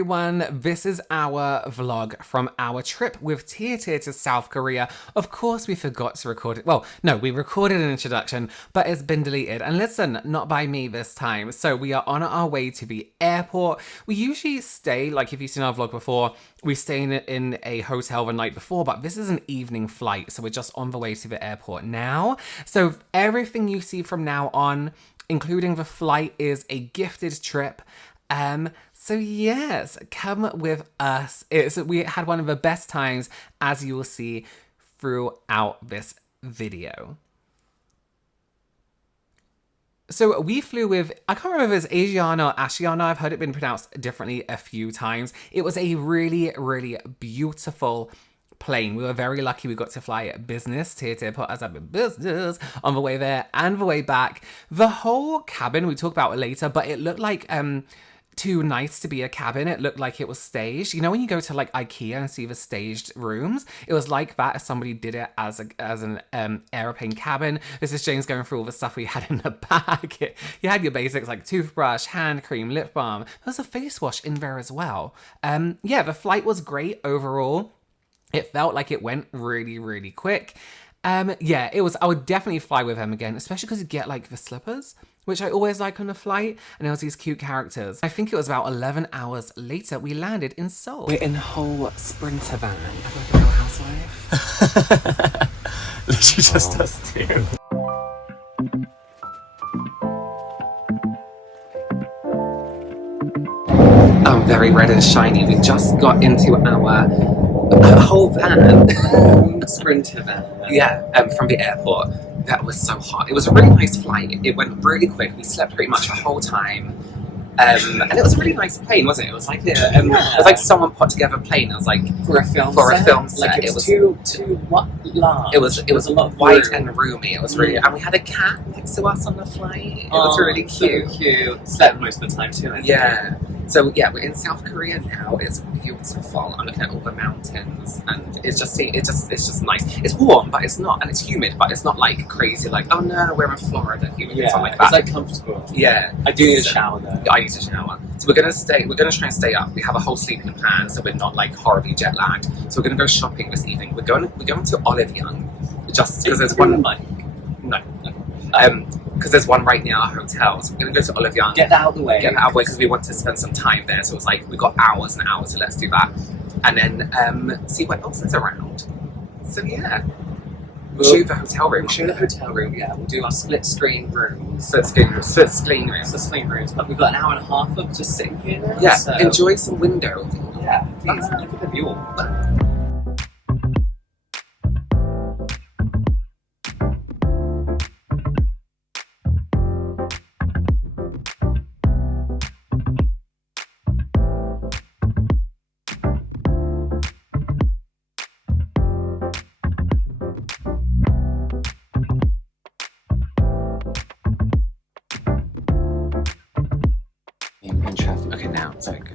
everyone, this is our vlog from our trip with TiTir to South Korea. Of course we forgot to record it. Well, no, we recorded an introduction, but it's been deleted. And listen, not by me this time. So we are on our way to the airport. We usually stay, like if you've seen our vlog before, we stay in a hotel the night before, but this is an evening flight. So we're just on the way to the airport now. So everything you see from now on, including the flight, is a gifted trip. So yes, come with us. We had one of the best times, as you will see throughout this video. So we flew with, I can't remember if it's Asiana or Ashiana. I've heard it been pronounced differently a few times. It was a really, really beautiful plane. We were very lucky we got to fly business. TiTir put us up in business on the way there and the way back. The whole cabin, we talk about it later, but it looked like too nice to be a cabin. It looked like it was staged. You know when you go to like IKEA and see the staged rooms? It was like that if somebody did it as an airplane cabin. This is James going through all the stuff we had in the bag. You had your basics like toothbrush, hand cream, lip balm. There's a face wash in there as well. Yeah, the flight was great overall. It felt like it went really, really quick. Yeah, it was. I would definitely fly with him again, especially because you get like the slippers, which I always like on a flight, and there was these cute characters. I think it was about 11 hours later we landed in Seoul. We're in a whole Sprinter van. I'm like a Real Housewife. Literally just us two. I'm very red and shiny. We just got into our whole van. Sprinter van. Yeah, from the airport. That was so hot. It was a really nice flight. It went really quick. We slept pretty much the whole time. And it was a really nice plane, wasn't it? It was like it was like someone put together a plane. It was like for a film set. Like it was too large. It was a lot of white room. and roomy. It was really, and we had a cat next to us on the flight. It was really cute. So cute. Slept most of the time too. Yeah. So yeah, we're in South Korea now. It's beautiful. I'm looking at all the mountains, and it's just nice. It's warm, but it's not, and it's humid, but it's not like crazy. Like, oh no, we're in Florida. Humid. Yeah, it's not like that. It's like comfortable. Yeah. I do need a shower though. I need a shower. So we're gonna try and stay up. We have a whole sleeping plan, so we're not like horribly jet lagged. So we're gonna go shopping this evening. We're going to Olive Young, just because there's one. No. Because there's one right near our hotel, so we're gonna go to Olive Young. Get that out of the way. Get that out of the way because we want to spend some time there. So it's like we got hours and hours, so let's do that, and then see what else is around. So yeah, we'll show you the hotel room. We'll show the hotel room. Yeah, we'll do our split screen rooms. Split screen rooms. But we've got an hour and a half of just sitting here now. Yeah, so enjoy some window. Yeah, please look at the view.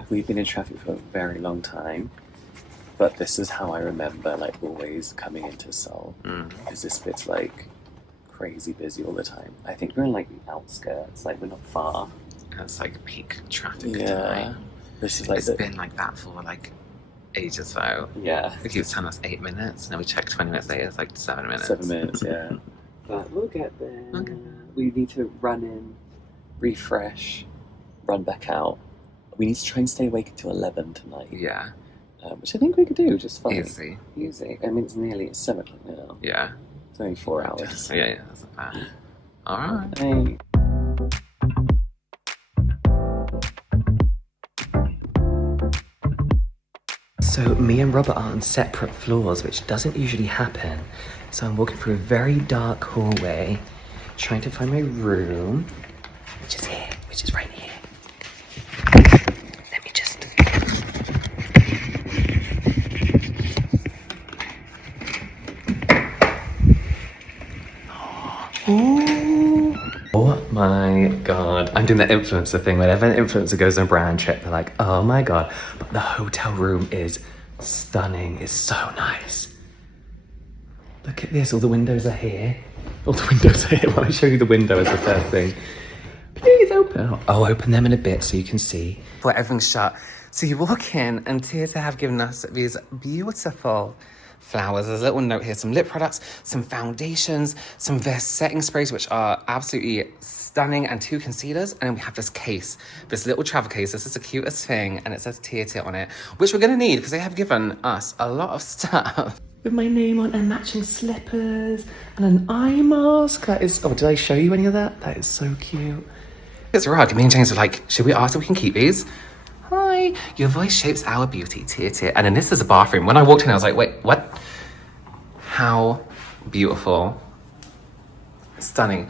We've been in traffic for a very long time, but this is how I remember like always coming into Seoul, because this bit's like crazy busy all the time. I think we're in like the outskirts, like we're not far. It's like peak traffic tonight. This is like it's been like that for like ages though. Yeah. If you was telling us 8 minutes, and then we checked 20 minutes later, it's like 7 minutes. 7 minutes, yeah. But we'll get there. Okay. We need to run in, refresh, run back out. We need to try and stay awake until 11 tonight. Yeah. Which I think we could do just fine. Easy. I mean, it's 7 o'clock now. Yeah. It's only 4 hours. Yeah, that's not bad. Alright. Hey. So me and Robert are on separate floors, which doesn't usually happen. So I'm walking through a very dark hallway, trying to find my room, which is here, which is right here. Let me just... Oh my god. I'm doing the influencer thing. Whenever an influencer goes on a brand trip, they're like, oh my god. But the hotel room is stunning. It's so nice. Look at this. All the windows are here. All the windows are here. Why don't I show you the window as the first thing? Please open. I'll open them in a bit so you can see. But everything's shut. So you walk in and TITIR have given us these beautiful flowers. There's a little note here, some lip products, some foundations, some of their setting sprays, which are absolutely stunning, and 2 concealers. And then we have this case, this little travel case. This is the cutest thing, and it says TITIR on it, which we're gonna need because they have given us a lot of stuff. With my name on and matching slippers and an eye mask. That is, oh, did I show you any of that? That is so cute. It's rug. Me and James were like, should we ask if we can keep these? Hi, your voice shapes our beauty, TITIR. And then this is a bathroom. When I walked in, I was like, wait, what? How beautiful. Stunning.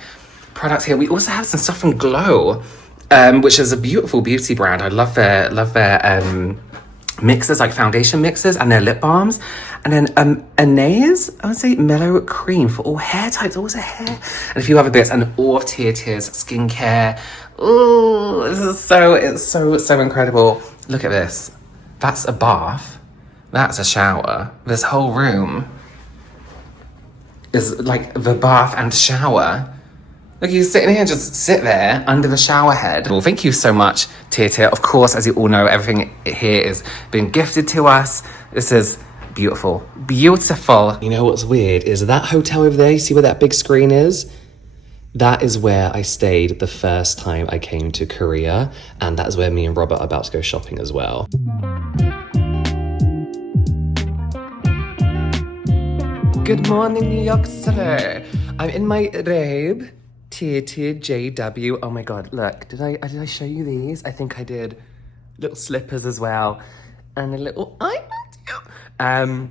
Products here. We also have some stuff from Glow, which is a beautiful beauty brand. I love their mixes, like foundation mixes, and their lip balms. And then Anais, I would say mellow cream for all hair types, also hair, and a few other bits, and all of TITIR's skincare. Oh, it's so incredible. Look at this. That's a bath. That's a shower. This whole room is like the bath and shower. Look, you sitting here, just sit there under the shower head. Well, thank you so much, TITIR. Of course, as you all know, everything here is being gifted to us. This is beautiful. Beautiful. You know what's weird is that hotel over there, you see where that big screen is? That is where I stayed the first time I came to Korea, and that's where me and Robert are about to go shopping as well. Good morning, New York City. I'm in my robe. TITIR JW. Oh my god, look, did I show you these? I think I did. Little slippers as well. And a little eye too.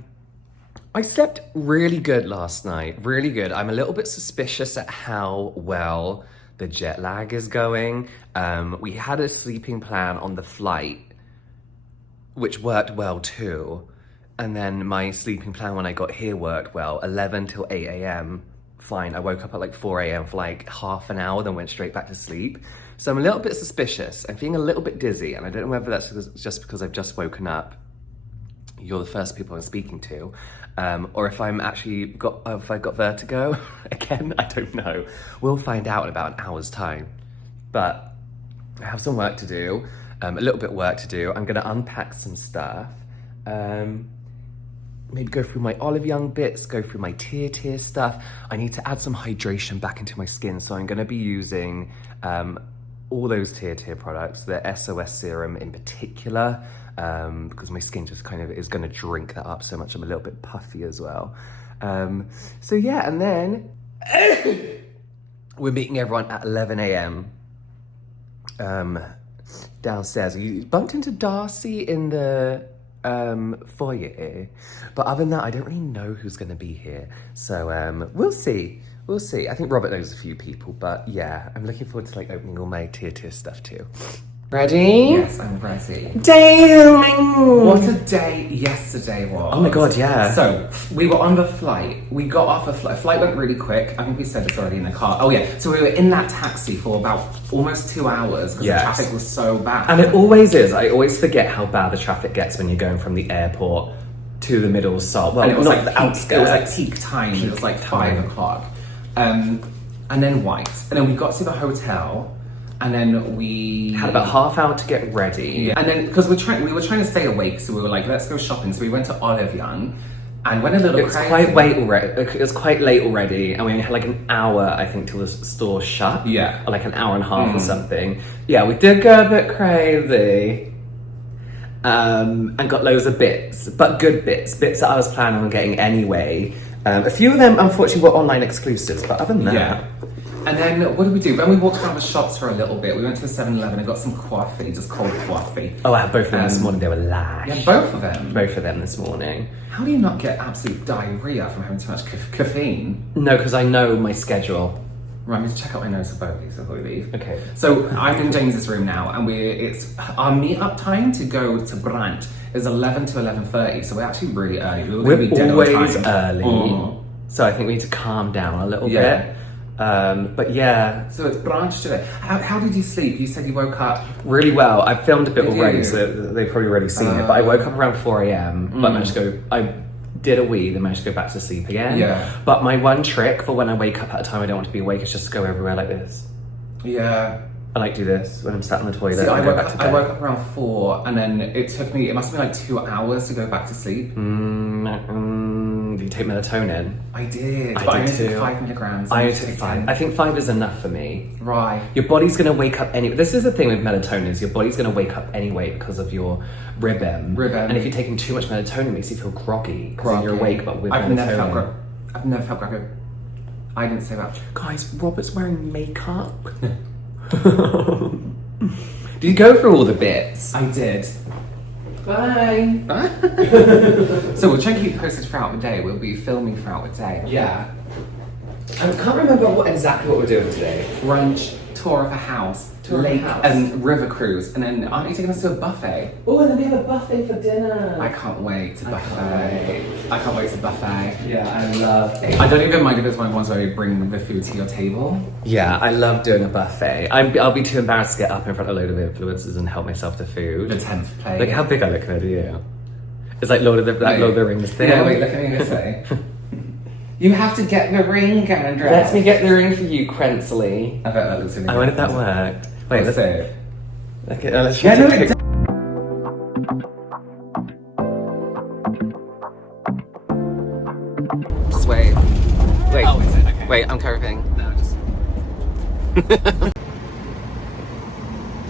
I slept really good last night, really good. I'm a little bit suspicious at how well the jet lag is going. We had a sleeping plan on the flight, which worked well too. And then my sleeping plan when I got here worked well, 11 till 8 a.m. Fine, I woke up at like 4 a.m. for like half an hour, then went straight back to sleep. So I'm a little bit suspicious. I'm feeling a little bit dizzy, and I don't know whether that's just because I've just woken up. You're the first people I'm speaking to. Or if I'm actually if I got vertigo again, I don't know. We'll find out in about an hour's time. But I have some work to do, a little bit of work to do. I'm gonna unpack some stuff. Maybe go through my Olive Young bits, go through my TITIR stuff. I need to add some hydration back into my skin, so I'm gonna be using all those TITIR products, the SOS serum in particular, because my skin just kind of is gonna drink that up so much. I'm a little bit puffy as well. So yeah, and then we're meeting everyone at 11 a.m. Downstairs. You bumped into Darcy in the foyer, but other than that, I don't really know who's gonna be here. So we'll see. I think Robert knows a few people, but yeah, I'm looking forward to like opening all my TITIR stuff too. Ready? Yes, I'm ready. Damn! What a day yesterday was. Oh my god, yeah. So, we were on the flight. We got off a flight. Flight went really quick. I think we said this already in the car. Oh yeah, so we were in that taxi for about almost 2 hours because Yes. the traffic was so bad. And it always is. I always forget how bad the traffic gets when you're going from the airport to the middle of Seoul. Well, And it was not like the peak, outskirts. it was like peak time. It was like time. 5 o'clock. And then white. And then we got to the hotel. And then we Had about half hour to get ready. Yeah. And then because we were trying to stay awake, so we were like, let's go shopping. So we went to Olive Young and went a little It was crazy. quite late already. It was quite late already, and we only had like an hour, I think, till the store shut. Yeah. Or like an hour and a half or something. Yeah, we did go a bit crazy. And got loads of bits, but good bits that I was planning on getting anyway. A few of them, unfortunately, were online exclusives, but other than that... Yeah. And then what did we do? Then we walked around the shops for a little bit. We went to a 7-Eleven and got some coffee, just cold coffee. Oh, I had both of them this morning. They were lash. Yeah, both of them. Both of them this morning. How do you not get absolute diarrhea from having too much caffeine? No, because I know my schedule. Right, I need to check out my nose for both these before we leave. Okay. So I'm in James's room now, and it's our meet-up time to go to brunch is 11 to 11:30. So we're actually really early. We were gonna be We're dead on always time. early. Mhm. So I think we need to calm down a little Yeah. bit. But yeah, So it's brunch today. How did you sleep? You said you woke up. really well. I filmed a bit Did already, you? so they've probably already seen it. But I woke up around 4 a.m. But managed to go. I did a wee, then managed to go back to sleep again. Yeah. But my one trick for when I wake up at a time I don't want to be awake is just to go everywhere like this. Yeah. I like do this when I'm sat on the toilet. See, I and go woke, back to I bed. woke up around 4 and then it took me, it must have been like 2 hours to go back to sleep. Do you take melatonin? I did. I but I did only took too. 5 milligrams. I and only took take 5. 10. I think 5 is enough for me. Right. Your body's gonna wake up anyway. This is the thing with melatonin, is your body's gonna wake up anyway because of your rhythm. And if you're taking too much melatonin, it makes you feel groggy. Because you're awake, but with I've melatonin. never felt groggy. I didn't say that. Guys, Robert's wearing makeup. Do you go through all the bits? I did. Bye. So we'll try and keep you posted throughout the day. We'll be filming throughout the day. Yeah. I can't remember exactly what we're doing today. Brunch, tour of a house, Tour of a lake house. and river cruise, and then aren't you taking us to a buffet? Oh, and then we have a buffet for dinner. I can't wait to I buffet. can't I can't wait to buffet. Yeah, I love it. I don't even mind if it's one of the ones where you bring the food to your table. Yeah, I love doing a buffet. I'll be too embarrassed to get up in front of a load of influencers and help myself to food. The 10th plate. Look how big I look compared to you. It's like Lord of the Rings thing. Yeah, wait, look at me this way. You have to get the ring, Kendra. Let me get the ring for you, Crensley. I bet that looks really I good. wonder if that worked. Wait, Let's let's see it. Okay, let's Yeah, no, take a it pic- Just wait. Wait. Oh, is it? Okay. Wait, I'm curving. No, just...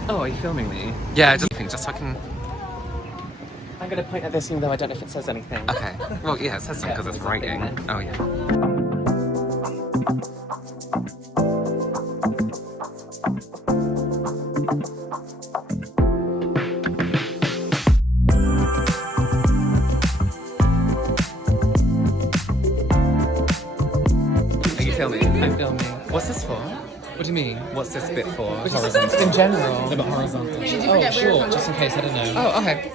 Oh, are you filming me? Yeah, just so I can... I'm gonna point at this even though I don't know if it says anything. Okay. Well, yeah, it says something because it's writing. Oh, yeah. Are you filming? I'm filming. What's this for? What do you mean? What's this bit for? Horizontal. In general. No, but horizontal. Oh, sure. Just in case, I don't know. Oh, okay.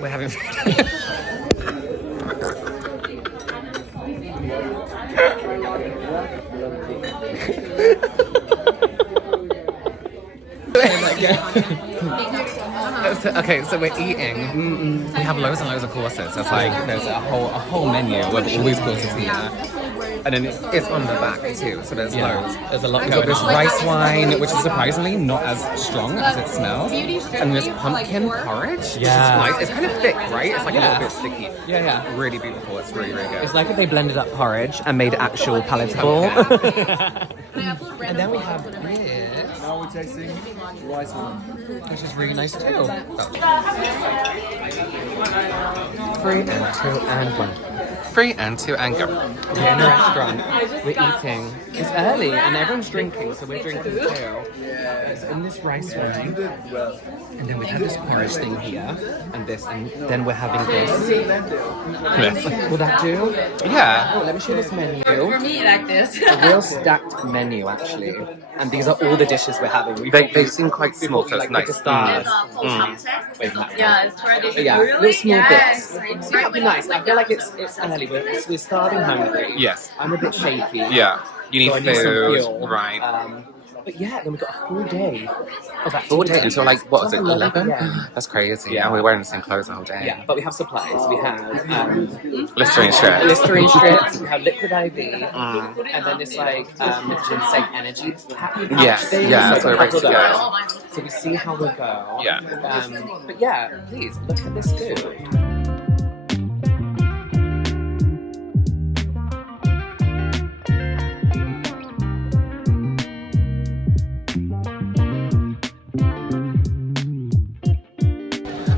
We're having... Okay, so we're eating. We have loads and loads of courses. It's like there's a whole menu with all these courses here, and then it's on the back too. So there's loads. There's a lot We've got going this on. rice wine, which is surprisingly not as strong as it smells, and this pumpkin porridge. Which is Yeah. nice. It's kind of thick, right? It's like a Yeah. little bit sticky. Yeah, yeah. Really beautiful. It's really, really good. It's like if they blended up porridge and made it actual palatable. And then we have this. Now we're tasting rice wine. Which is really nice too. 3 and 2 and 1. 3 and 2 and go. We're in a restaurant. We're eating. It's early and everyone's drinking, so we're drinking too. It's in this rice wine. And then we have this porridge thing here. And this, and then we're having this. Will that do? Yeah. Oh, let me show this menu. For me, like this. A real stacked menu, actually. And these are all the dishes we're having. They seem quite small, so it's like nice. the stars. Yeah, it's traditional. Yeah, Really? little small Yes. bits. So that'd be nice. I feel like it's early. We're starving hungry. Yes. I'm a bit shaky. Yeah. You need So I need some food. fuel. Right. But yeah, then we got a full day of activity. Full day until like, what is it, 11? Yeah. That's crazy. Yeah. And we're wearing the same clothes the whole day. Yeah, but we have supplies. We have Listerine strips. Listerine strips. We have liquid IV, and then this like ginseng energy pack. Yes, thing. yeah, So so we're ready to go. So we see how we go. Yeah. But yeah, please look at this food.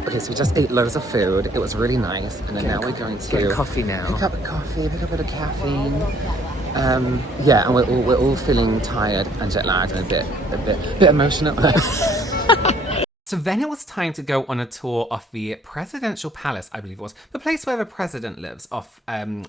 Okay, so we just ate loads of food. It was really nice. And then now we're going to Get coffee now. pick up a coffee, pick up a bit of caffeine. Yeah, and we're all feeling tired and jet lagged and a bit emotional. So then it was time to go on a tour of the presidential palace, I believe it was, the place where the president lives of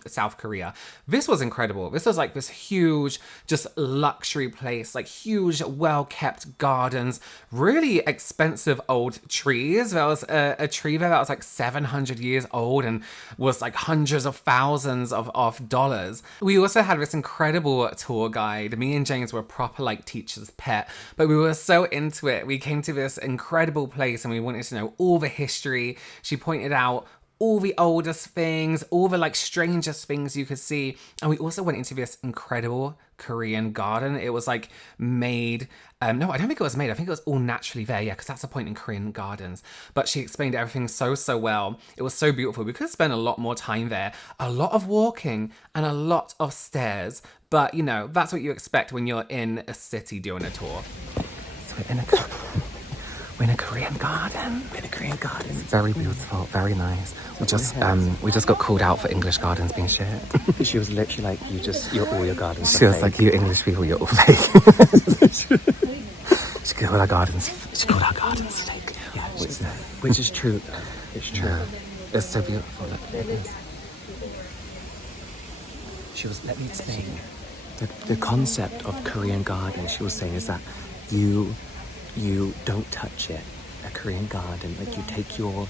South Korea. This was incredible. This was like this huge, just luxury place, like huge, well-kept gardens, really expensive old trees. There was a tree there that was like 700 years old and was like hundreds of thousands of dollars. We also had this incredible tour guide. Me and James were proper like teacher's pet, but we were so into it. We came to this incredible place and we wanted to know all the history. She pointed out all the oldest things, all the like strangest things you could see. And we also went into this incredible Korean garden. It was like made, no, I don't think it was made. I think it was all naturally there. Yeah, because that's the point in Korean gardens. But she explained everything so well. It was so beautiful. We could spend a lot more time there. A lot of walking and a lot of stairs. But, you know, that's what you expect when you're in a city doing a tour. So we're in a Korean garden. We're in a Korean garden. It's very beautiful, very nice. We just got called out for English gardens being shit. She was literally like, all your gardens She are was fake. like, you English people, you're all fake. She called our gardens fake. Yeah, Which is true. It's true. yeah. It's so beautiful. Look. She was, let me explain. The concept of Korean garden, she was saying, is that you don't touch it. A Korean garden, like you take your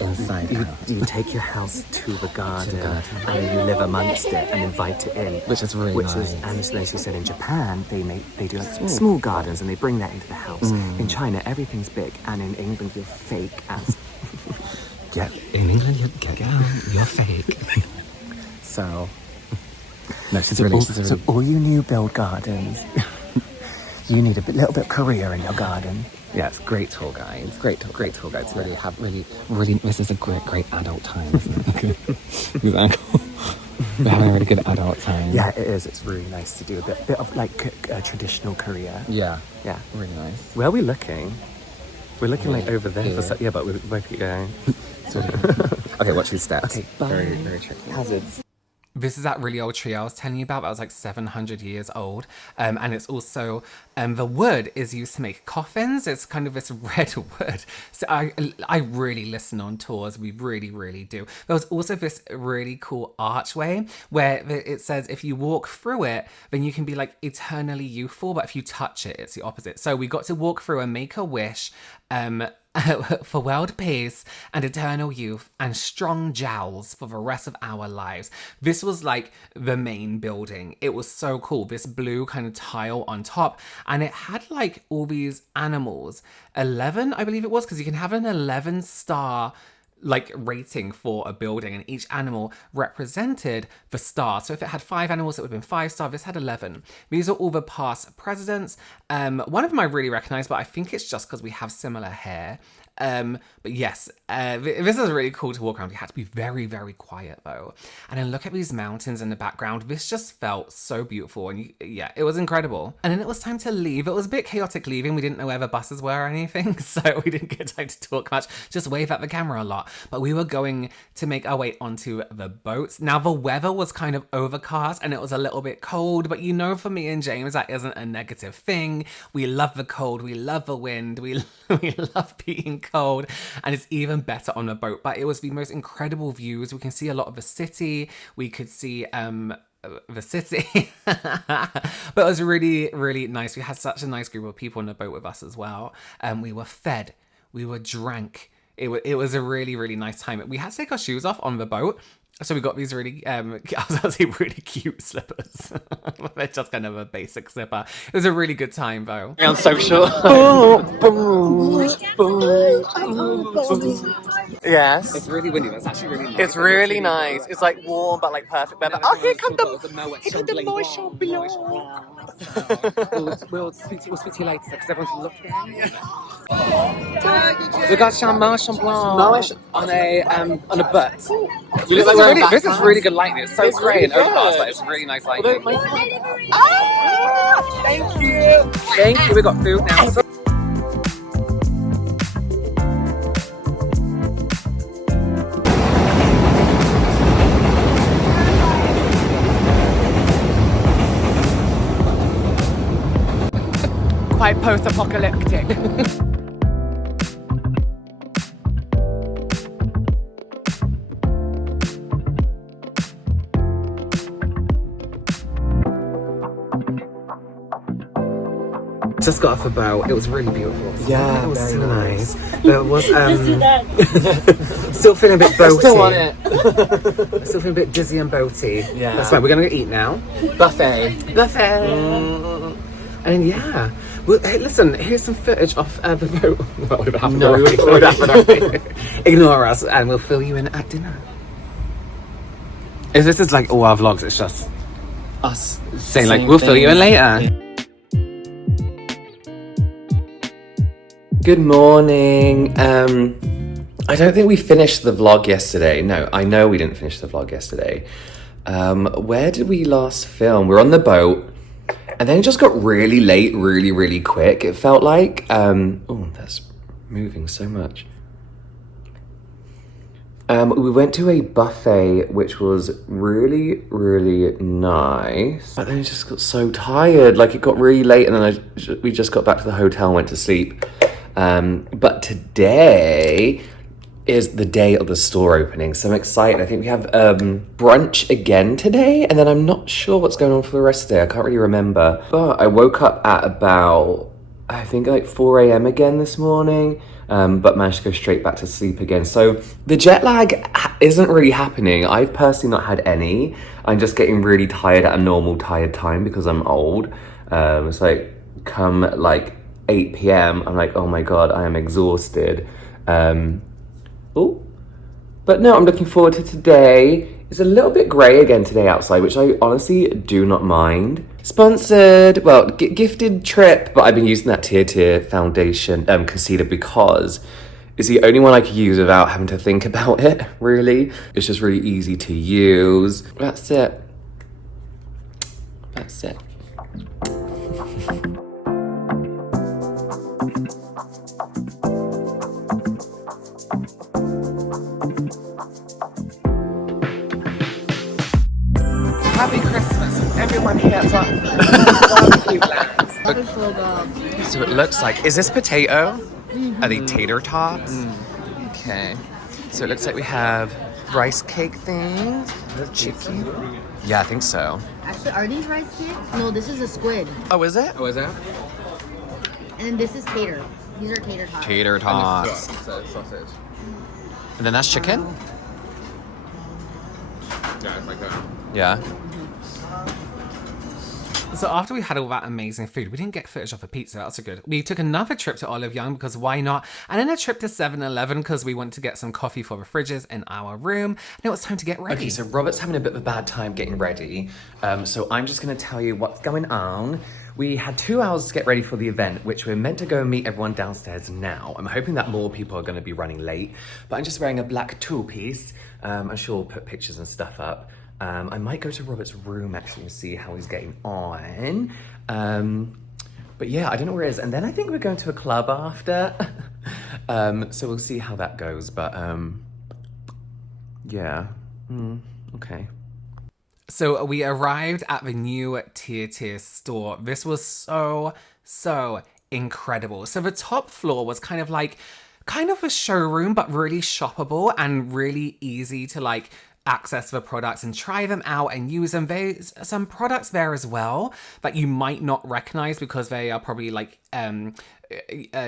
Inside you, out. you take your house to the garden, and you live amongst it and invite it in, Which is really nice. And then she said in Japan they do like small gardens and they bring that into the house. In China everything's big, and in England you're fake as In England, you're fake. so. No, she's really. So all you new build gardens, you need a little bit of Korea in your garden. Yeah, it's great tour guides. Great tour guides. Really. This is a great adult time, isn't it? We're having a really good adult time. Yeah, it is. It's really nice to do a bit of like traditional Korea. Yeah. Yeah. Really nice. Where are we looking? We're looking like over there. Here. But we're both keep going. Okay, watch these steps. Okay, bye. Very tricky. Hazards. This is that really old tree I was telling you about that was like 700 years old. And it's also, the wood is used to make coffins. It's kind of this red wood. So I really listen on tours. We really do. There was also this really cool archway where it says if you walk through it, then you can be like eternally youthful. But if you touch it, it's the opposite. So we got to walk through and make a wish, for world peace and eternal youth and strong jowls for the rest of our lives. This was like the main building. It was so cool. This blue kind of tile on top, and it had like all these animals. 11, I believe it was, because you can have an 11-star like rating for a building, and each animal represented the star. So if it had 5 animals, it would have been 5-star. This had 11. These are all the past presidents. One of them I really recognize, but I think it's just because we have similar hair. But yes, this is really cool to walk around. You had to be very quiet though. And then look at these mountains in the background. This just felt so beautiful, and yeah, it was incredible. And then it was time to leave. It was a bit chaotic leaving. We didn't know where the buses were or anything, so we didn't get time to talk much. Just wave at the camera a lot. But we were going to make our way onto the boats. Now the weather was kind of overcast and it was a little bit cold, but you know, for me and James, that isn't a negative thing. We love the cold. We love the wind. We love being cold, and it's even better on a boat. But it was the most incredible views. We can see a lot of the city. We could see the city. But it was really nice. We had such a nice group of people on the boat with us as well. We were fed, we were drank. It was a really nice time. We had to take our shoes off on the boat. So we got these really, I was about to say really cute slippers. They're just kind of a basic slipper. It was a really good time though. On social. Yes. It's really windy. That's actually really nice. It's really nice. It's like warm but like perfect weather. Oh, here come the moisture below. We'll speak to you later because everyone's looking. We got some Marchand Blanc on a butt. This is really good lighting. It's so grey and overcast, but it's really nice lighting. Thank you. We got food now. Quite post-apocalyptic. Just got off a boat. It was really beautiful. Yeah, it was very so nice. There was still feeling a bit boaty. Still on it. Still feeling a bit dizzy and boaty. Yeah. That's fine. We're gonna go eat now. Buffet. And yeah, Well, hey, listen, here's some footage of the boat. Well, we haven't already. Ignore us, and we'll fill you in at dinner. If this is like all our vlogs, it's just us saying like, we'll fill you in later. Good morning. I don't think we finished the vlog yesterday. No, I know we didn't finish the vlog yesterday. Where did we last film? We were on the boat, and then it just got really late, really quick. It felt like, oh, that's moving so much. We went to a buffet, which was really nice. But then I just got so tired. Like, it got really late, and then we just got back to the hotel and went to sleep. But today is the day of the store opening, so I'm excited. I think we have brunch again today, and then I'm not sure what's going on for the rest of the day. I can't really remember. But I woke up at about, I think like 4 a.m. again this morning, but managed to go straight back to sleep again. So the jet lag isn't really happening. I've personally not had any. I'm just getting really tired at a normal tired time because I'm old. It's like come like 8 p.m. I'm like, oh my God, I am exhausted. But no, I'm looking forward to today. It's a little bit grey again today outside, which I honestly do not mind. Sponsored, well, gifted trip, but I've been using that TIRTIR foundation concealer because it's the only one I could use without having to think about it, really. It's just really easy to use. That's it. That's it. Happy Christmas, everyone here at Barbecue Land. So it looks like, is this potato? Are they tater tots? Okay. So it looks like we have rice cake things. Chicken. Yeah, I think so. Actually, are these rice cakes? No, this is a squid. Oh, is it? Oh, is that? And this is tater. These are tater tots. Tater tots. Sausage. And then that's chicken? Yeah, it's like that. Yeah. So after we had all that amazing food, we didn't get footage of a pizza. That's so good. We took another trip to Olive Young because why not? And then a trip to 7-Eleven because we wanted to get some coffee for the fridges in our room. And it was time to get ready. Okay, so Robert's having a bit of a bad time getting ready. So I'm just going to tell you what's going on. We had 2 hours to get ready for the event, which we're meant to go and meet everyone downstairs now. I'm hoping that more people are going to be running late. But I'm just wearing a black two-piece. I'm sure we'll put pictures and stuff up. I might go to Robert's room actually and see how he's getting on. But yeah, I don't know where he is. And then I think we're going to a club after. So we'll see how that goes. But yeah, okay. So we arrived at the new TiTir store. This was so incredible. So the top floor was kind of a showroom, but really shoppable and really easy to like access the products and try them out and use them. There's some products there as well that you might not recognize because they are probably like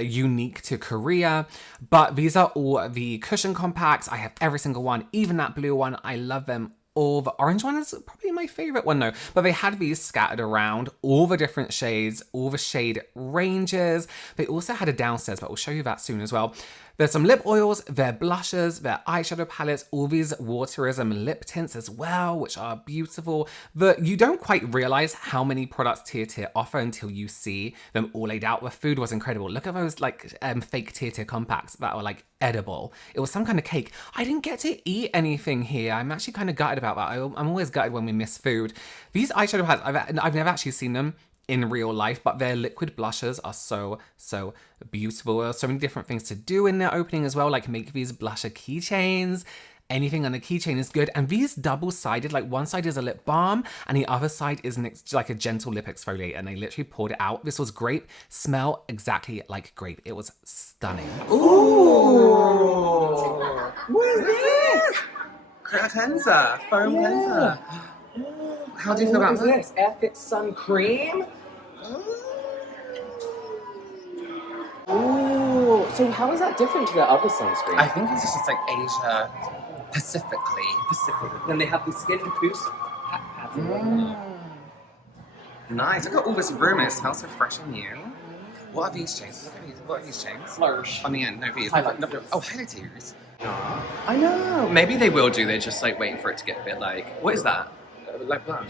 unique to Korea, but these are all the cushion compacts. I have every single one, even that blue one. I love them all. The orange one is probably my favorite one though, but they had these scattered around, all the different shades, all the shade ranges. They also had a downstairs, but we'll show you that soon as well. There's some lip oils, their blushes, their eyeshadow palettes, all these waterism lip tints as well, which are beautiful. You don't quite realize how many products TiTir offer until you see them all laid out. The food was incredible. Look at those like fake TiTir compacts that were like edible. It was some kind of cake. I didn't get to eat anything here. I'm actually kind of gutted about that. I'm always gutted when we miss food. These eyeshadow palettes, I've never actually seen them in real life, but their liquid blushes are so beautiful. There's so many different things to do in their opening as well, like make these blusher keychains. Anything on the keychain is good. And these double-sided, like one side is a lip balm and the other side is like a gentle lip exfoliator, and they literally poured it out. This was grape. Smell exactly like grape. It was stunning. Ooh! What is this? Cleanser, foam cleanser. How do you feel about this? Airfit Sun Cream? Ooh, so how is that different to the other sunscreen? I think it's just like Asia Pacifically. Then they have the Skin Boost pads. Nice. Look at all this room. It smells so fresh and new. What are these chains? What are these chains? Flourish. On the end, no these. Highlight. No. Oh, highlighters. I know. Maybe they will do. They're just like waiting for it to get a bit like. What is that? Like that.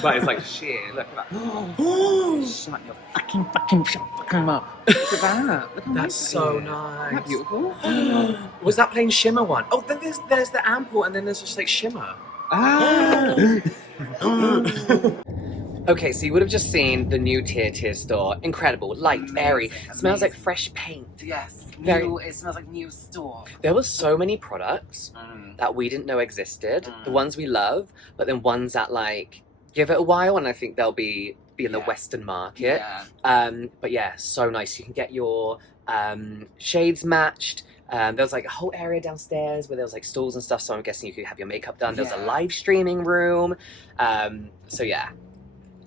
But it's like sheer. Look at that. Shut your fucking mouth. Look at that. Look at That's so Isn't that nice. beautiful? Was that plain shimmer one? Oh, then there's the ample, and then there's just like shimmer. Ah. Okay, so you would have just seen the new TIRTIR store. Incredible, light, airy, smells like fresh paint. Yes. Very- It smells like new store. There were so many products that we didn't know existed. The ones we love, but then ones that like give it a while, and I think they'll be in the Western market. Yeah. But yeah, so nice. You can get your shades matched. There was like a whole area downstairs where there was like stalls and stuff, so I'm guessing you could have your makeup done. There was a Yeah. live streaming room. So yeah,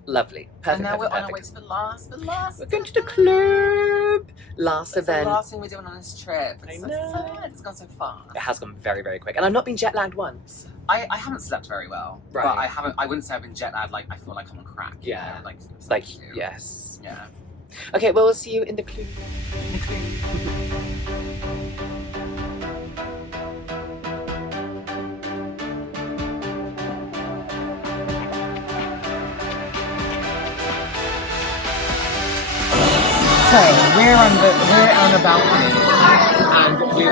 lovely. Perfect. And now we're on our way perfect. to the last. We're going to the club. Last It's the event. last thing we're doing on this trip. It's I so know. sad. It's gone so fast. It has gone very, very quick. And I've not been jet lagged once. I haven't slept very well. Right. But I wouldn't say I've been jet lagged. Like, I feel like I'm on crack. you Yeah. know, Like, Like, you. yes. Yeah. Okay, well, we'll see you in the club. So we're on the balcony, and we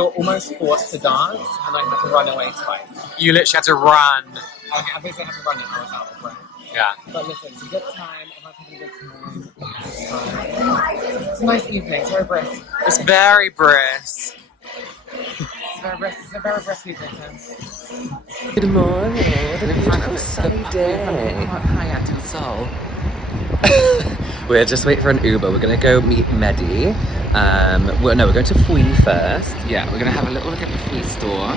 were almost forced to dance, and I had to run away twice. You literally had to run. I basically had to run it. I was out of breath. Yeah. But listen, it's a good time. Everyone's having a good time. It's a nice evening. It's very brisk. It's very brisk. It's very brisk. It's a very brisk evening. Good morning. It's a beautiful sunny day. Hyatt in Seoul. We're just waiting for an Uber. We're gonna go meet Mehdi. We're going to Fui first. Yeah, we're gonna have a little look at the food store,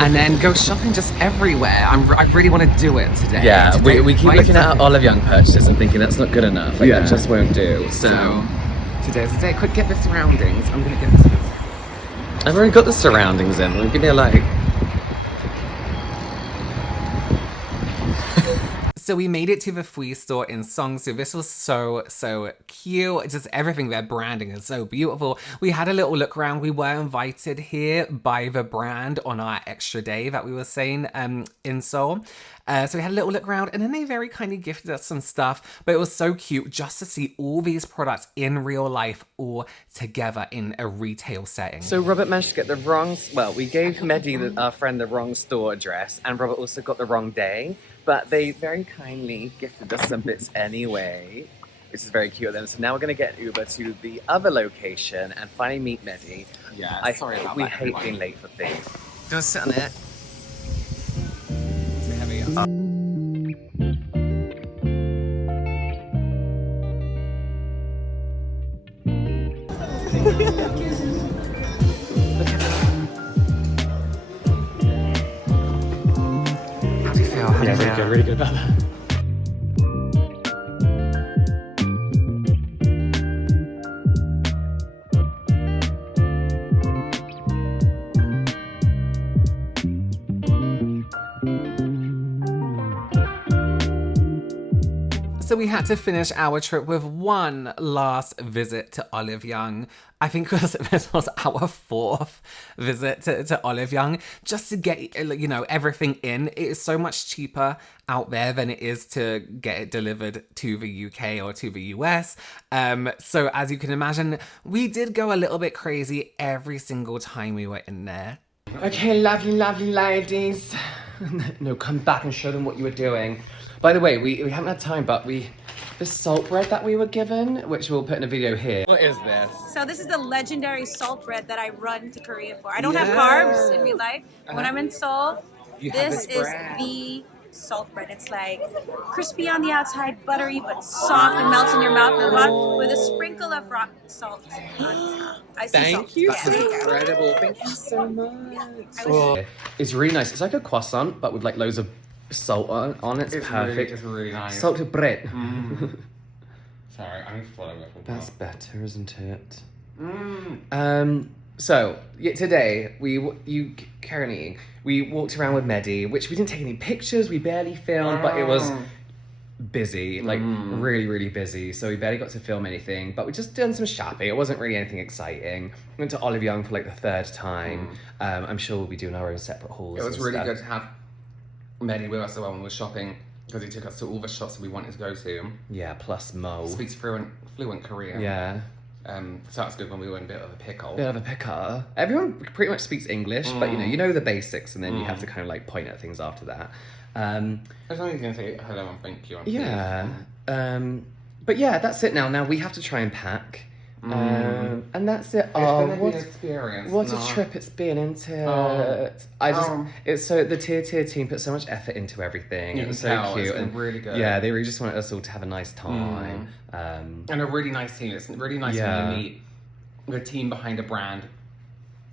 and then go shopping just everywhere. I really want to do it today. Yeah, Today- we keep why looking is at our it- Olive Young purchases and thinking that's not good enough. Like, that just won't do. So today's the day. Quick, get the surroundings. I'm gonna get this. I've already got the surroundings in. We've been there like. So we made it to the Fui store in Seongsu. This was so cute. Just everything, their branding is so beautiful. We had a little look around. We were invited here by the brand on our extra day that we were saying in Seoul. So we had a little look around, and then they very kindly gifted us some stuff. But it was so cute just to see all these products in real life all together in a retail setting. So Robert managed to get the wrong. Well, we gave Mehdi, our friend, the wrong store address, and Robert also got the wrong day. But they very kindly gifted us some bits anyway, which is very cute of them. So now we're going to get an Uber to the other location and finally meet Mehdi. Yeah, sorry about we that, hate everyone. being late for things. Don't sit on it. Too heavy. How do you feel? How do you feel? really good about that. So we had to finish our trip with one last visit to Olive Young. I think this was our fourth visit to Olive Young, just to get, you know, everything in. It is so much cheaper out there than it is to get it delivered to the UK or to the US. So as you can imagine, we did go a little bit crazy every single time we were in there. Okay, lovely ladies. No, come back and show them what you were doing. By the way, we haven't had time, but the salt bread that we were given, which we'll put in a video here. What is this? So this is the legendary salt bread that I run to Korea for. I don't have carbs in real life. When I'm in Seoul, this is the salt bread. It's like crispy on the outside, buttery, but soft and melts in your mouth a lot with a sprinkle of rock salt on top. I see salt. Thank you. Yeah, there you go. Incredible. Thank you so much. It's really nice. It's like a croissant, but with like loads of salt on it. It's perfect. It's really nice. Salted bread. Sorry, I'm following it. That's better, isn't it? So today we walked around with Mehdi, which we didn't take any pictures. We barely filmed, but it was busy, like really, really busy. So we barely got to film anything, but we just done some shopping. It wasn't really anything exciting. Went to Olive Young for like the 3rd time. I'm sure we'll be doing our own separate hauls. It was and really stuff. good to have Mehdi with us when we were shopping because he took us to all the shops that we wanted to go to. Yeah, plus Mo. Speaks fluent Korean. Yeah. So that's good when we were in a bit of a pickle. Bit of a picker. Everyone pretty much speaks English, but you know the basics, and then you have to kind of like point at things after that. I was only going to say hello and thank you. Yeah. But yeah, that's it now. Now we have to try and pack. And that's it. What an experience. What a trip it's been into. It's so the TIRTIR team put so much effort into everything. It was so cute. It's been really good. Yeah, they really just wanted us all to have a nice time. And a really nice team. It's really nice when you meet the team behind a brand.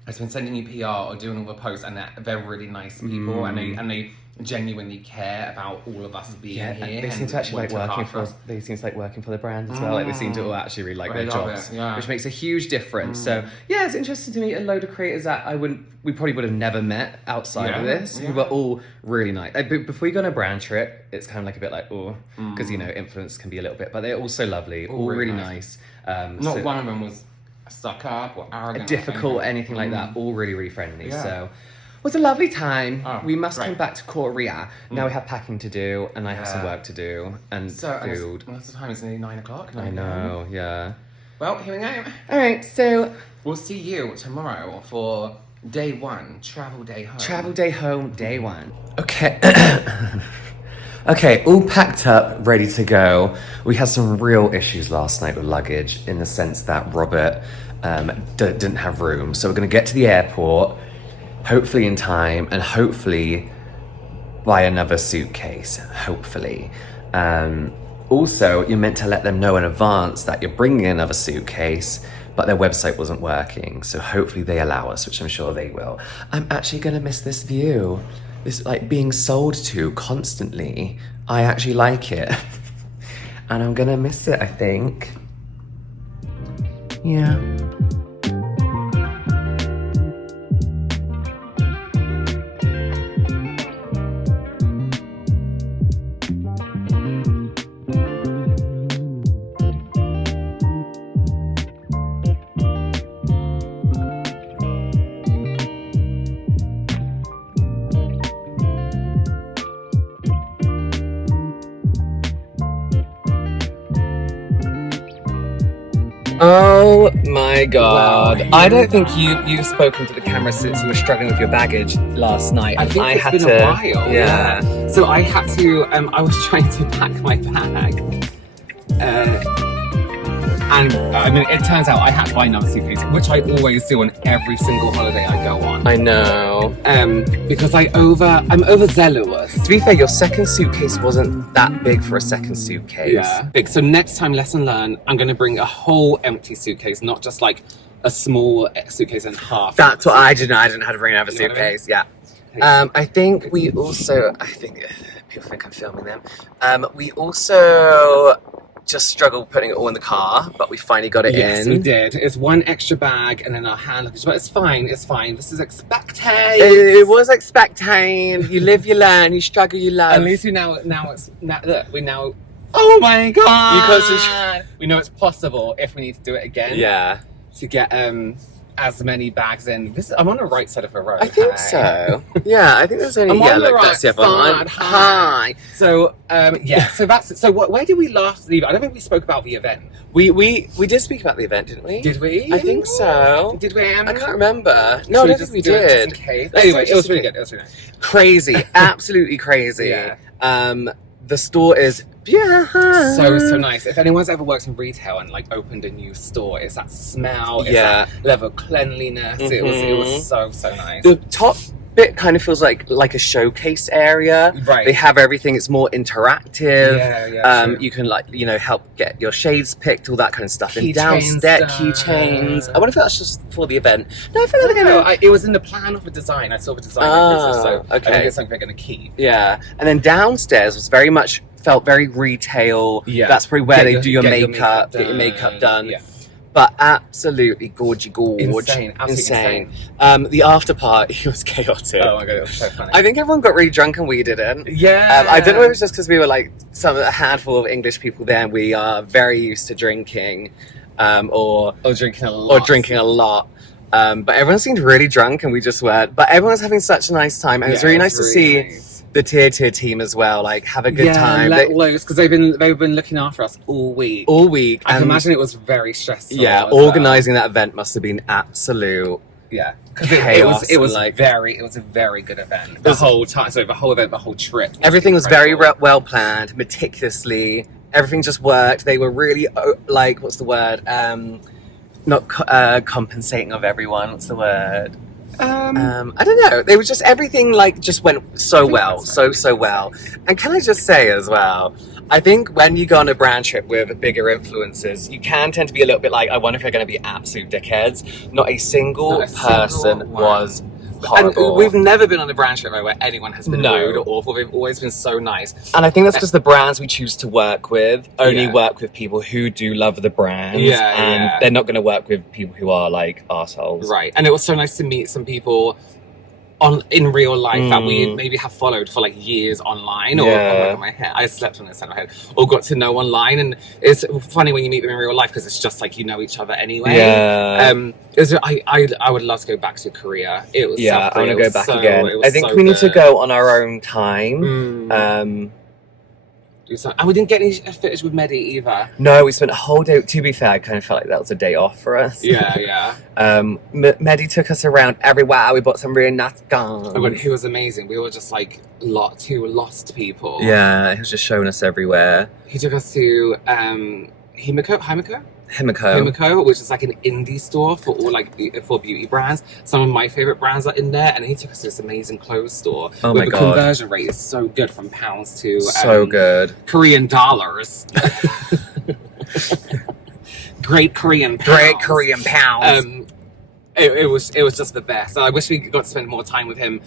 It's been sending you PR or doing all the posts, and they're really nice people, and they genuinely care about all of us being here. They seem to actually like working for. They seem to like working for the brand as well. Like they seem to all actually really like their jobs, which makes a huge difference. So yeah, it's interesting to meet a load of creators that we probably would have never met outside of this. Who were all really nice. Before you go on a brand trip, it's kind of like a bit like because you know influence can be a little bit, but they're also lovely, all really nice. Not one of them was stuck up or arrogant, difficult, or anything like that. All really, really friendly. So. It was a lovely time. We must come back to Korea. Now we have packing to do, and I have some work to do, and food. What's the time? It's nearly 9 o'clock. I know, yeah. Well, here we go. All right, so we'll see you tomorrow for day 1, travel day home. Travel day home, day 1. Okay. Okay, all packed up, ready to go. We had some real issues last night with luggage in the sense that Robert didn't have room. So we're going to get to the airport, hopefully in time, and hopefully buy another suitcase, hopefully. Also, you're meant to let them know in advance that you're bringing another suitcase, but their website wasn't working. So hopefully they allow us, which I'm sure they will. I'm actually going to miss this view. This like being sold to constantly. I actually like it. And I'm gonna miss it, I think. Yeah. Oh my god. Wow. I don't think you've spoken to the camera since you were struggling with your baggage last night. I think it's been a while. Yeah. So I had to, I was trying to pack my bag. And I mean, it turns out I had to buy another suitcase, which I always do on every single holiday I go on. I know. Because I'm overzealous. To be fair, your second suitcase wasn't that big for a second suitcase. Yeah. Big. So next time, lesson learned, I'm going to bring a whole empty suitcase, not just like a small suitcase and half. That's what I didn't know. I didn't know how to bring another suitcase. Yeah. I think people think I'm filming them. We also just struggled putting it all in the car, but we finally got it in. Yes, we did. It's one extra bag and then our hand luggage, but it's fine. It's fine. This is expected. It was expecting. You live, you learn. You struggle, you love. At least we now. Oh my god! We know it's possible if we need to do it again. Yeah. To get as many bags in. I'm on the right side of the road. I think so. Yeah, I think there's only. I'm on the right that's the other one. Hi. So so that's so. Where did we last leave? I don't think we spoke about the event. We did speak about the event, didn't we? Did we? I think so. Did we? I can't remember. No, I don't think we did. Anyway, it was really good. It was really nice. Crazy, absolutely crazy. Yeah. The store is so nice. If anyone's ever worked in retail and like opened a new store, it's that smell, it's that level of cleanliness. It was so nice. The top bit kind of feels like a showcase area. Right. They have everything. It's more interactive. Yeah. You can help get your shades picked, all that kind of stuff. And downstairs keychains. I wonder if that's just for the event. No, I feel like it was in the plan of the design. I saw the design. So I think it's something they're going to keep. Yeah. And then downstairs was felt very retail. Yeah. That's probably where they do your makeup, get your makeup done. Yeah. but absolutely gorge. Insane, absolutely insane. The after party was chaotic. Oh my god, it was so funny. I think everyone got really drunk and we didn't. Yeah. I don't know if it was just because we were like a handful of English people there and we are very used to drinking, or drinking a lot. But everyone seemed really drunk and we just weren't. But everyone was having such a nice time. And it was really nice to see the TIRTIR team as well, like have a good time. Because they've been looking after us all week. I can imagine it was very stressful. Yeah, organising that event must have been absolute. Yeah, chaos. It was a very good event. The whole time, the whole event, the whole trip. Everything was very well planned, meticulously. Everything just worked. They were really like, what's the word? Not compensating of everyone. What's the word? I don't know. They were just everything just went so well, so well. And can I just say as well, I think when you go on a brand trip with bigger influencers, you can tend to be a little bit like, I wonder if they're going to be absolute dickheads. Not a single person was horrible. And we've never been on a brand trip where anyone has been rude or awful. They've always been so nice. And I think that's because the brands we choose to work with only work with people who do love the brands. And they're not going to work with people who are like assholes. Right. And it was so nice to meet some people in real life that we maybe have followed for like years online, or my hair. I slept on this on my head, or got to know online. And it's funny when you meet them in real life because it's just like you know each other anyway. I would love to go back to Korea. It was I want to go back again. I think we need to go on our own time. And we didn't get any footage with Mehdi either. No, we spent a whole day. To be fair, I kind of felt like that was a day off for us. Mehdi took us around everywhere. We bought some really nice guns. Oh, he was amazing. We were just like two lost people. Yeah, he was just showing us everywhere. He took us to Himiko, which is like an indie store for all for beauty brands. Some of my favorite brands are in there, and he took us to this amazing clothes store. Oh my god! The conversion rate is so good from pounds to good Korean dollars. Great Korean pounds. It was just the best. I wish we got to spend more time with him,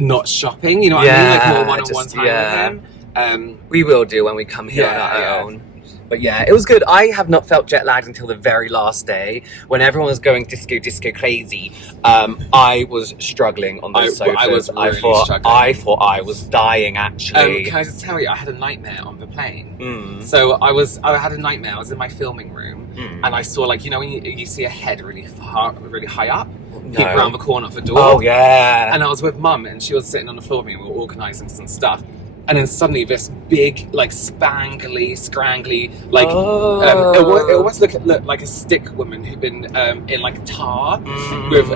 not shopping. You know what I mean? Like more one-on-one time with him. We will do when we come here on our own. But yeah, it was good. I have not felt jet lagged until the very last day when everyone was going disco crazy. I was struggling on those sofas. I thought I was dying actually. Can I just tell you, I had a nightmare on the plane. So I had a nightmare. I was in my filming room and I saw when you see a head really high up. Peek around the corner of the door. Oh yeah. And I was with Mum and she was sitting on the floor with me and we were organising some stuff. And then suddenly this big, spangly, scrangly, it almost looked like a stick woman who'd been in tar with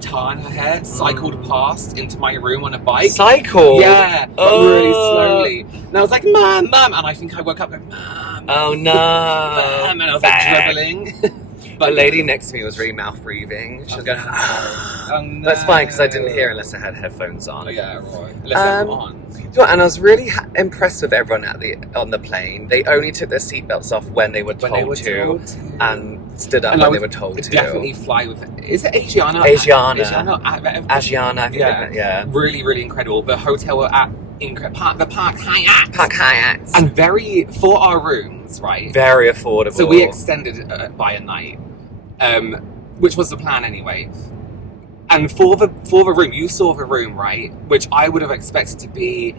tar in her hair, cycled past into my room on a bike. Cycle? Yeah, but really slowly. And I was like, Mum, and I think I woke up going, Mum. Oh no. Mum, and I was dribbling. But the lady next to me was really mouth breathing. She was going, oh no. That's fine because I didn't hear unless I had headphones on. Oh yeah, right. Unless they're on. And I was really impressed with everyone on the plane. They only took their seatbelts off when they were told to, and stood up when they were told to. Definitely fly with. Is it Asiana? Asiana, I think. Yeah. Really, really incredible. The hotel were at the Park Hyatt. Park Hyatt. And for our rooms, right? Very affordable. So we extended it by a night, which was the plan anyway. And for the room, you saw the room, right? Which I would have expected to be,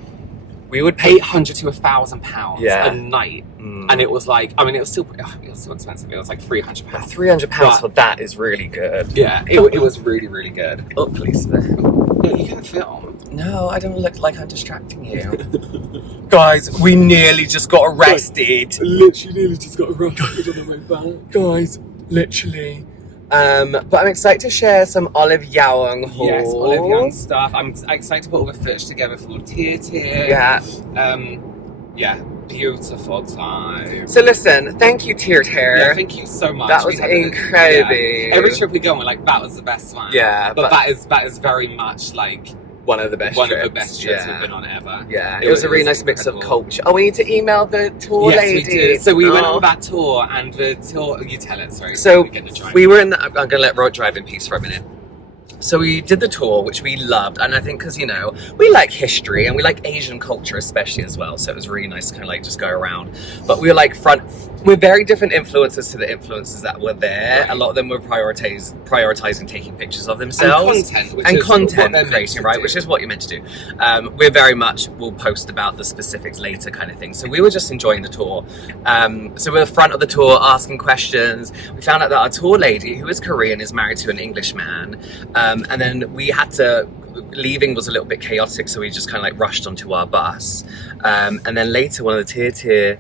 we would pay £800 to £1,000 a night, and it was it was still expensive. It was like £300. £300 for that is really good. Yeah, it was really, really good. Oh, please. Yeah, you can film. No, I don't look like I'm distracting you. Guys, we nearly just got arrested. Literally nearly just got arrested on the way back. Guys, literally. But I'm excited to share some Olive Young hauls. Yes, Olive Young stuff. I'm excited to put all the footage together for TiTir. Yeah. Beautiful time. So listen, thank you TIRTIR. Yeah, thank you so much. That was incredible. Every trip we go on, we're like, that was the best one. Yeah. But that is very much one of the best trips we've been on ever. Yeah, it was a really nice mix of culture. Oh, we need to email the tour lady. Yes, we did. So we went on that tour, and the tour. You tell it. Sorry. So we were in. I'm going to let Rod drive in peace for a minute. So we did the tour, which we loved, and I think because, you know, we like history and we like Asian culture especially as well, so it was really nice to kind of like just go around. But we were like we're very different influences to the influences that were there. Right. A lot of them were prioritizing taking pictures of themselves and content creating, right, which is what you're meant to do. We're very much, we'll post about the specifics later kind of thing. So we were just enjoying the tour. So we're at the front of the tour asking questions. We found out that our tour lady, who is Korean, is married to an English man. And then we had to, leaving was a little bit chaotic, so we just kind of like rushed onto our bus. And then later, one of the TiTir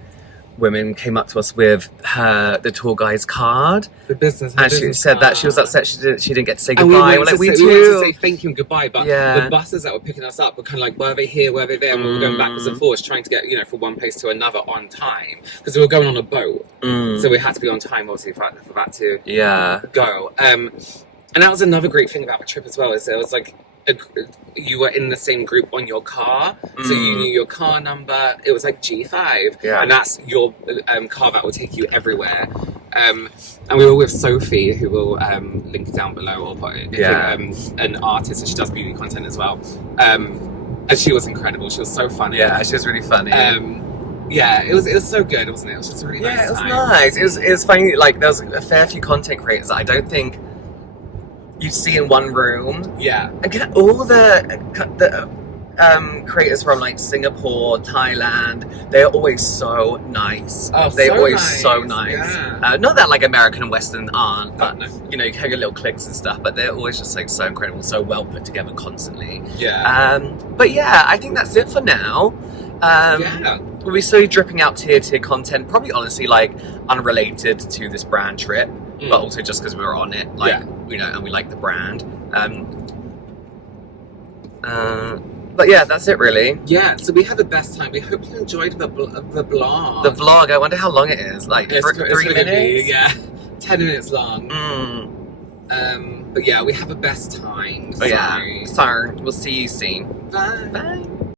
women came up to us with the tour guide's card. And she said that she was upset she didn't get to say goodbye. We went to say thank you and goodbye, but the buses that were picking us up were kind of like, were they here, were they there? And we were going backwards and forwards trying to get, you know, from one place to another on time, because we were going on a boat. So we had to be on time, obviously, for that to go. And that was another great thing about the trip as well, is there was like, you were in the same group on your car, so you knew your car number. It was like G5, and that's your car that will take you everywhere. And we were with Sophie, who will link down below, or put it, an artist, and she does beauty content as well. And she was incredible. She was so funny. Yeah, she was really funny. Yeah, it was so good, wasn't it? It was just a really nice time. Nice. It was funny. Like, there was a fair few content creators that I don't think you see in one room. Yeah. And get all the creators from like Singapore, Thailand, they're always so nice. They're always so nice. Yeah. Not that like American and Western aren't, but no. you know, you have your little cliques and stuff, but they're always just like so incredible, so well put together constantly. Yeah. But yeah, I think that's it for now. We'll be slowly dripping out TiTir content, probably honestly like unrelated to this brand trip, but also just because we were on it, like, you know, and we like the brand. But yeah, that's it really. Yeah, so we had the best time. We hope you enjoyed the vlog. The vlog, I wonder how long it is. Like it's 3 minutes? Yeah, 10 minutes long. But yeah, we have a best time. Sorry. We'll see you soon. Bye. Bye.